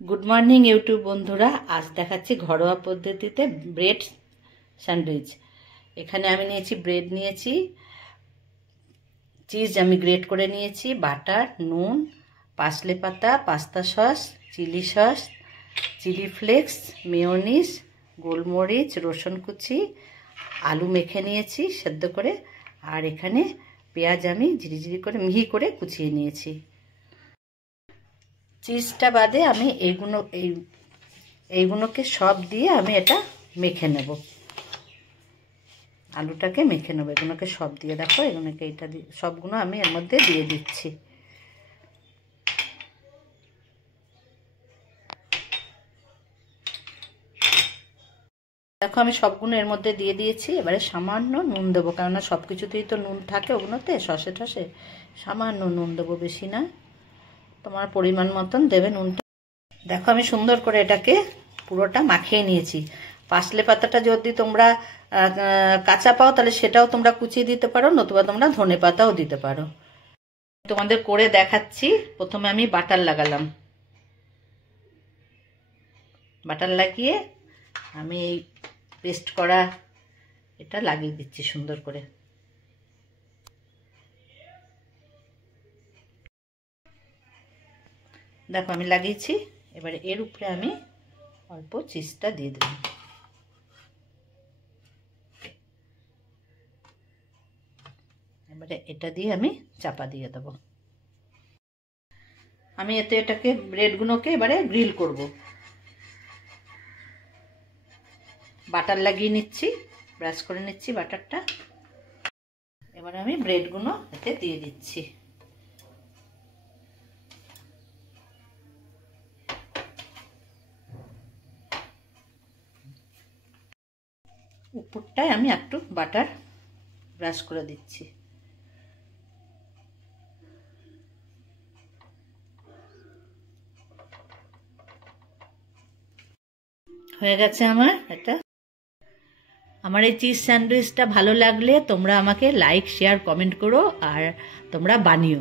Good morning YouTube বন্ধুরা, আজ দেখাচ্ছি ঘরোয়া পদ্ধতিতে ব্রেড স্যান্ডউইচ। এখানে আমি নিয়েছি ব্রেড, নিয়েছি চিজ আমি গ্রেট করে নিয়েছি, বাটার, নুন, পার্সলে পাতা, pasta sauce, chilli sauce, chilli flakes, mayonnaise, গোলমরিচ, রসুন কুচি, আলু মেখে নিয়েছি সেদ্ধ করে, আর এখানে পেঁয়াজ আমি ঝিরিঝিরি করে মিহি করে কুচিয়ে নিয়েছি। চিজটা বাদে আমি এইগুলোকে সব দিয়ে আমি এটা মেখে নেব, আলুটাকে মেখে নেবো। এগুলোকে সব দিয়ে, দেখো এগুলোকে এটা দিয়ে সবগুলো আমি এর মধ্যে দিয়ে দিচ্ছি। দেখো আমি সবগুলো এর মধ্যে দিয়ে দিয়েছি। এবারে সামান্য নুন দেবো, কেননা সব কিছুতেই তো নুন থাকে, ওগুলোতে সসে টসে। সামান্য নুন দেবো, বেশি না, তোমার পরিমাণ মতন দেবে নুনটা। দেখো আমি সুন্দর করে এটাকে পুরোটা মাখিয়ে নিয়েছি। পার্সলে পাতাটা যদি তোমরা কাঁচা পাও তাহলে সেটাও তোমরা কুচিয়ে দিতে পারো, নতুবা তোমরা ধনে পাতাও দিতে পারো। তোমাদের করে দেখাচ্ছি। প্রথমে আমি বাটার লাগালাম, বাটার লাগিয়ে আমি এই পেস্ট করা এটা লাগিয়ে দিচ্ছি সুন্দর করে। দেখো আমি লাগিয়েছি। এবারে এর উপরে আমি অল্প চিজটা দিয়ে দেব। এবারে এটা দিয়ে আমি চাপা দিয়ে দেব। আমি এটাকে ব্রেডগুলোকে এবারে গ্রিল করব। বাটার লাগিয়ে নিচ্ছি, ব্রাশ করে নিচ্ছি বাটারটা। এবারে আমি ব্রেডগুলো এতে দিয়ে দিচ্ছি। উপরটায় আমি একটু বাটার ব্রাশ করে দিচ্ছি। হয়ে গেছে আমার এটা। আমার এই চিজ স্যান্ডউইচটা ভালো লাগলে তোমরা আমাকে লাইক, শেয়ার, কমেন্ট করো, আর তোমরা বানিও।